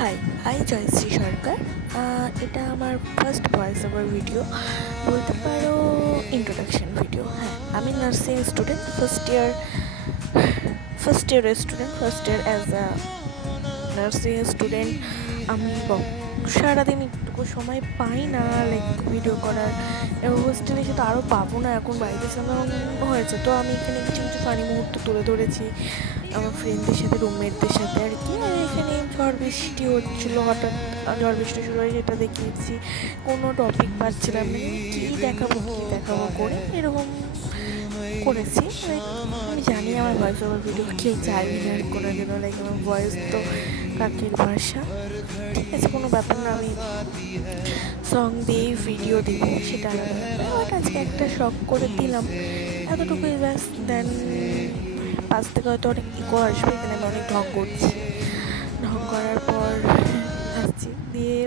High, Jayashree সরকার। এটা আমার first voice over video, বলতে পারো ইন্ট্রোডাকশন ভিডিও। হ্যাঁ, আমি নার্সিং স্টুডেন্ট, ফার্স্ট ইয়ারের student, first year as a nursing student. আমি সারাদিন একটুকু সময় পাই না লাইক ভিডিও করার। হোস্টেলে এসে তো আরও পাবো না, এখন বাড়িতে সামনে হয়েছে, তো আমি এখানে কিছু কিছু ফানি মুহূর্ত তুলে ধরেছি আমার ফ্রেন্ডদের সাথে, রুমমেটদের সাথে আর কি। আর এখানে ঝড় বৃষ্টি হচ্ছিলো, হঠাৎ ঝড় বৃষ্টি শুরু হয়, সেটা দেখিয়েছি। কোনো টপিক পাচ্ছিলাম না, কী দেখাবো করে এরকম করেছি। লাইক আমি জানি আমার ভয়েস ওভার ভিডিও কেউ চাইবে না কোনো জন্য, লাইক আমার ভয়েস তো কাকের ভাষা, ঠিক আছে, কোনো ব্যাপার না। আমি সং দিয়ে ভিডিও দিব, সেটা আলাদা ব্যাপার, বাট আজকে একটা শখ করে দিলাম, এতটুকুই ব্যাস। দেন পাশ থেকে হয়তো অনেক ইকো আসবে, এখানে আমি অনেক ঢং করছি, ঢং করার পর আসছি দিয়ে